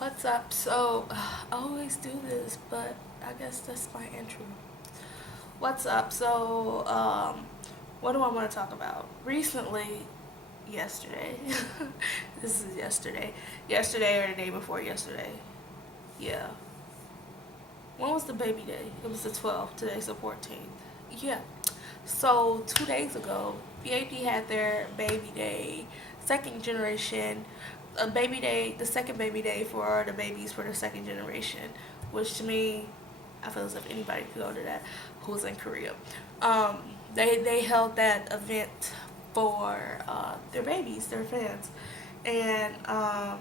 What's up? So, I always do this, but I guess that's my intro. What's up? So, what do I want to talk about? Recently, yesterday, this is yesterday or the day before yesterday. Yeah. When was the baby day? It was the 12th. Today's the 14th. Yeah. So, 2 days ago, B.A.P had their baby day, second generation, a baby day, the second baby day for the babies for the second generation, which to me, I feel as if anybody could go to that who's in Korea. Um, they held that event for their babies, their fans, and uh,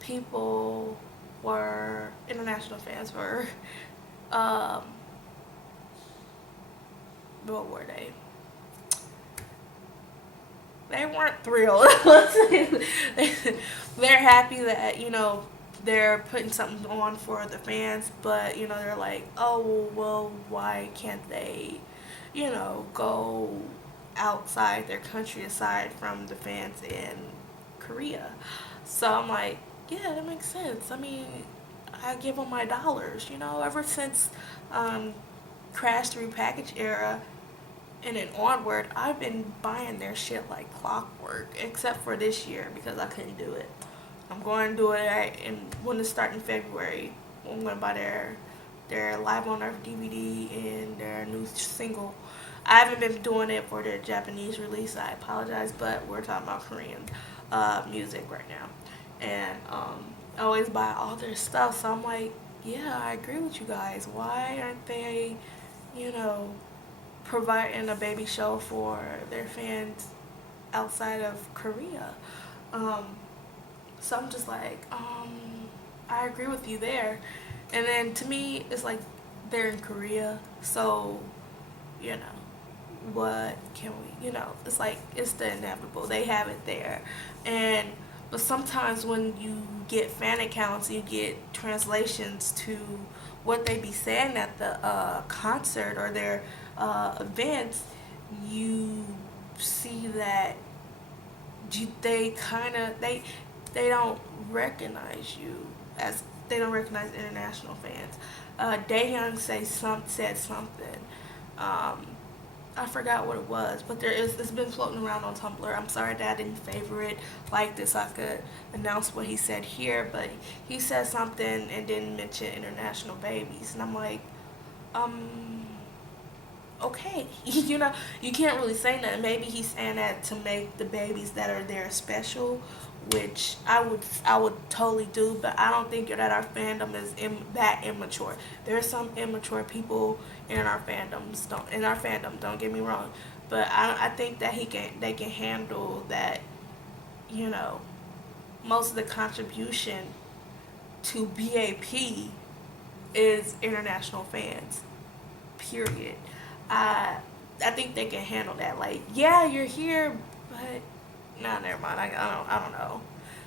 people were international fans were um, what were they? They weren't thrilled. They're happy that they're putting something on for the fans, but they're like, oh well, why can't they, go outside their country aside from the fans in Korea? So I'm like, yeah, that makes sense. I mean, I give them my dollars. Ever since um, Crash Through Package era, and then onward, I've been buying their shit like clockwork, except for this year because I couldn't do it. I'm going to do it when it starts in February. I'm going to buy their Live on Earth DVD and their new single. I haven't been doing it for their Japanese release. I apologize, but we're talking about Korean music right now, and I always buy all their stuff. So I'm like, yeah, I agree with you guys. Why aren't they, you know, providing a baby show for their fans outside of Korea? Um, so I'm just like, I agree with you there. And then to me, it's like they're in Korea, so you know, what can we? It's like it's the inevitable. They have it there, and but sometimes when you get fan accounts, you get translations to what they be saying at the concert or their events. You see that they kind of they don't recognize you as they don't recognize international fans. Daehyung said something. Um, I forgot what it was, but it's been floating around on Tumblr. I'm sorry that I didn't favor it like this. I could announce what he said here, but he said something and didn't mention international babies, and I'm like, um, okay. You can't really say that. Maybe he's saying that to make the babies that are there special, which I would totally do, but I don't think that our fandom is that immature. There are some immature people in our fandom, don't get me wrong, but I think that they can handle that. You know, most of the contribution to B.A.P is international fans. Period. I I think they can handle that. Like, yeah, you're here, but nah, never mind. I don't know.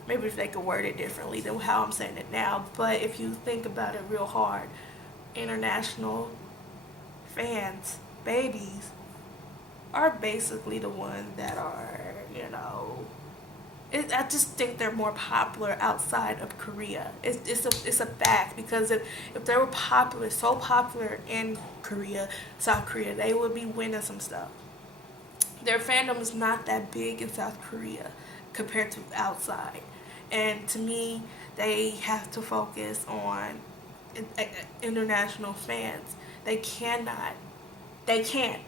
Maybe if they could word it differently than how I'm saying it now. But if you think about it real hard, international fans, babies, are basically the ones that are, I just think they're more popular outside of Korea. It's a fact because if they were popular, so popular in Korea, South Korea, they would be winning some stuff. Their fandom is not that big in South Korea compared to outside, and to me, they have to focus on international fans. They cannot, they can,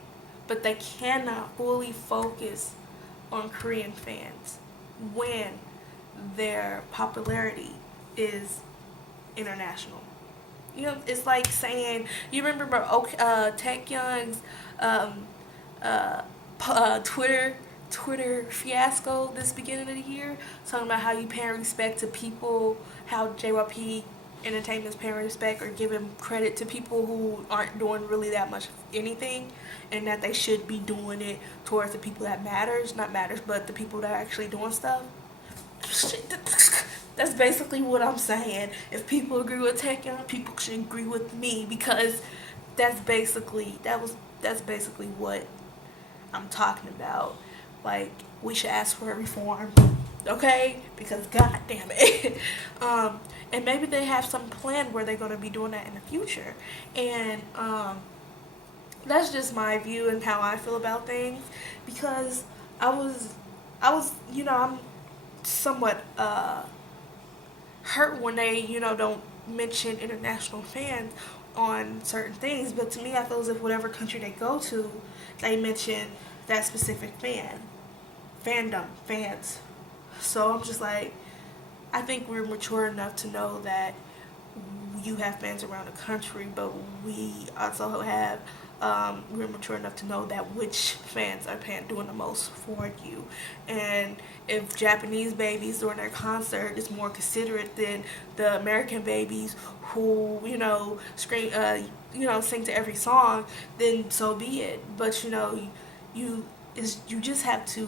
but they cannot fully focus on Korean fans when their popularity is international. It's like saying, you remember Tech Young's um, uh, Twitter fiasco this beginning of the year, talking about how you pay respect to people, how JYP Entertainment's paying respect or giving credit to people who aren't doing really that much anything, and that they should be doing it towards the people that matters, not matters, but the people that are actually doing stuff. That's basically what I'm saying. If people agree with Taekyon, people should agree with me because that's basically what I'm talking about. Like, we should ask for a reform. Okay, because god damn it. And maybe they have some plan where they're going to be doing that in the future. And that's just my view and how I feel about things, because I was I'm somewhat hurt when they don't mention international fans on certain things. But to me, I feel as if whatever country they go to, they mention that specific fandom, fans. So I'm just like, I think we're mature enough to know that you have fans around the country, but we also have we're mature enough to know that which fans are doing the most for you. And if Japanese babies during their concert is more considerate than the American babies who scream sing to every song, then so be it. But you just have to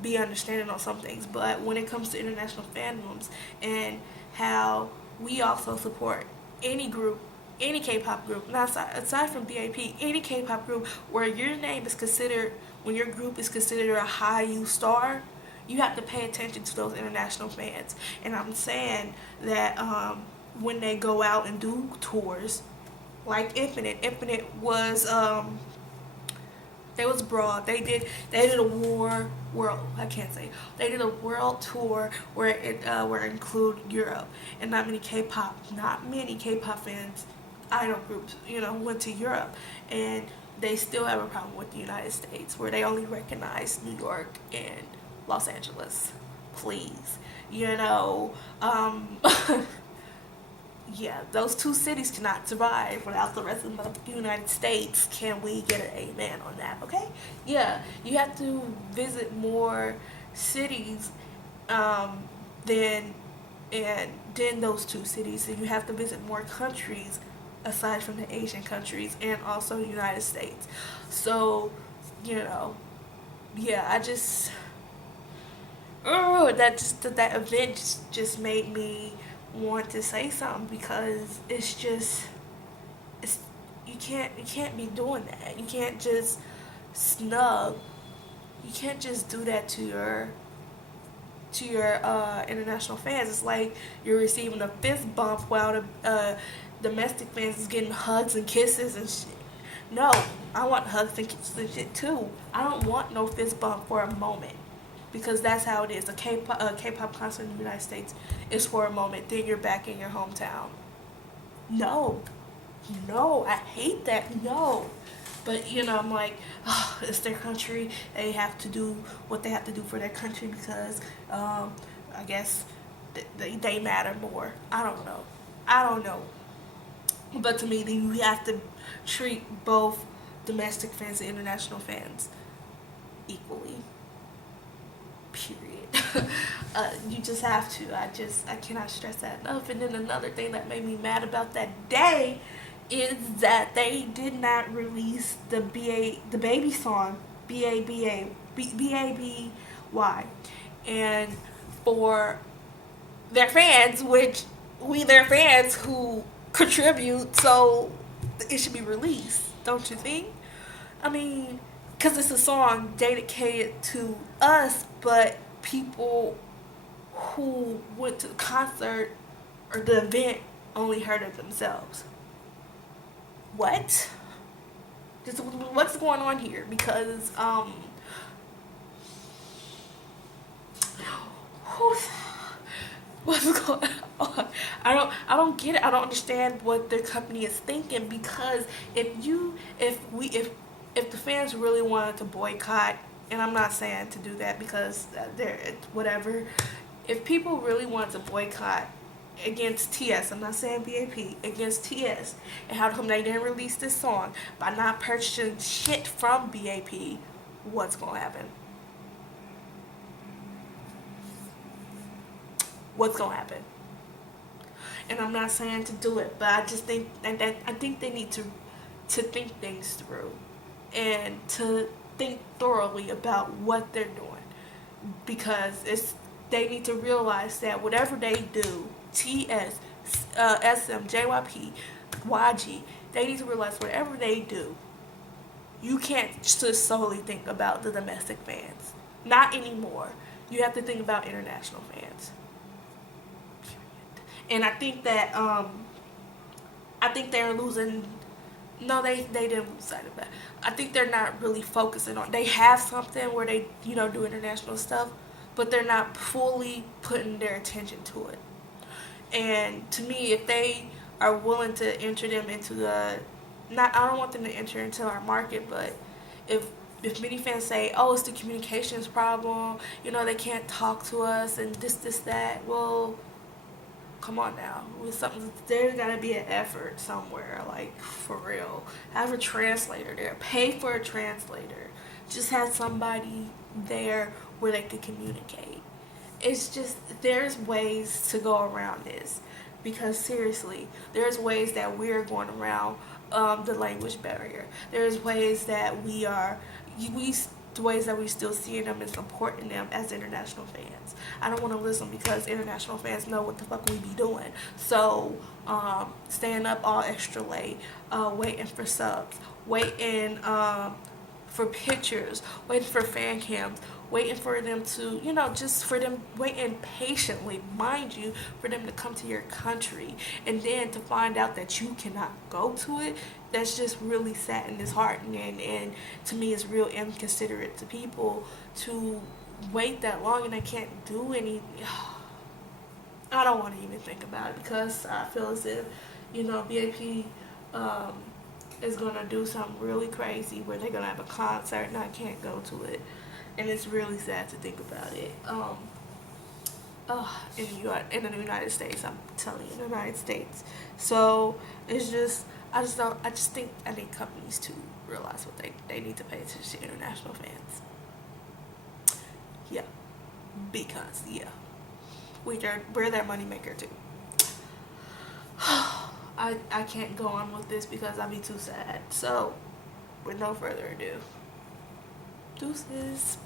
be understanding on some things. But when it comes to international fandoms and how we also support any group, any K-pop group, not aside from B.A.P, any K-pop group where your name is considered, when your group is considered a high-U star, you have to pay attention to those international fans. And I'm saying that when they go out and do tours, like Infinite was they was broad. They did a world. I can't say. They did a world tour where it include Europe, and not many K-pop fans, idol groups, went to Europe, and they still have a problem with the United States, where they only recognize New York and Los Angeles. Please, yeah, those two cities cannot survive without the rest of the United States. Can we get an amen on that? Okay? Yeah, you have to visit more cities um, than than those two cities, and you have to visit more countries aside from the Asian countries and also the United States. So, you know, yeah, I just that event just made me want to say something, because it's you can't be doing that. You can't just snub. You can't just do that to your international fans. It's like you're receiving a fist bump while the domestic fans is getting hugs and kisses and shit. No, I want hugs and kisses and shit too. I don't want no fist bump for a moment, because that's how it is. A K-pop concert in the United States is for a moment. Then you're back in your hometown. No, no, I hate that. No, but I'm like, oh, it's their country. They have to do what they have to do for their country, because I guess they matter more. I don't know. I don't know. But to me, you have to treat both domestic fans and international fans equally. Period. You just have to. I cannot stress that enough. And then another thing that made me mad about that day is that they did not release the baby song B.A.B.Y. And for their fans, which we their fans who contribute, so it should be released, don't you think? I mean, because it's a song dedicated to us, but people who went to the concert or the event only heard it themselves. What? What's going on here? Because what's going on? I don't get it. I don't understand what their company is thinking, because if the fans really wanted to boycott, and I'm not saying to do that because they're whatever. If people really wanted to boycott against TS, I'm not saying B.A.P, against TS, and how come they didn't release this song by not purchasing shit from B.A.P, what's gonna happen? What's gonna happen? And I'm not saying to do it, but I just think that I think they need to think things through, and to think thoroughly about what they're doing, because they need to realize that whatever they do, TS, SM, JYP, YG, they need to realize whatever they do, you can't just solely think about the domestic fans. Not anymore. you have to think about international fans. And I think they're losing. No, they didn't lose sight of that. I think they're not really focusing on. They have something where they do international stuff, but they're not fully putting their attention to it. And to me, if they are willing to enter them into the, not I don't want them to enter into our market, but if if many fans say, oh, it's the communications problem, they can't talk to us and this that, well, come on now. With something, there's gotta be an effort somewhere, like for real. Have a translator there. Pay for a translator. Just have somebody there where they could communicate. It's just there's ways to go around this, because seriously, there's ways that we're going around the language barrier. There's ways that we the ways that we still seeing them and supporting them as international fans. I don't want to listen because international fans know what the fuck we be doing. So staying up all extra late, waiting for subs, waiting for pictures, waiting for fan cams, waiting for them to, just for them, waiting patiently, mind you, for them to come to your country, and then to find out that you cannot go to it. That's just really sad and disheartening, and to me, it's real inconsiderate to people to wait that long and they can't do any. I don't want to even think about it because I feel as if, B.A.P. Um, is gonna do something really crazy where they're gonna have a concert and I can't go to it, and it's really sad to think about it. In the United States, I'm telling you, in the United States. So it's just, I just don't. I think companies to realize what they need to pay attention to international fans. Yeah, because we're their moneymaker too. I can't go on with this because I'll be too sad. So, with no further ado, deuces.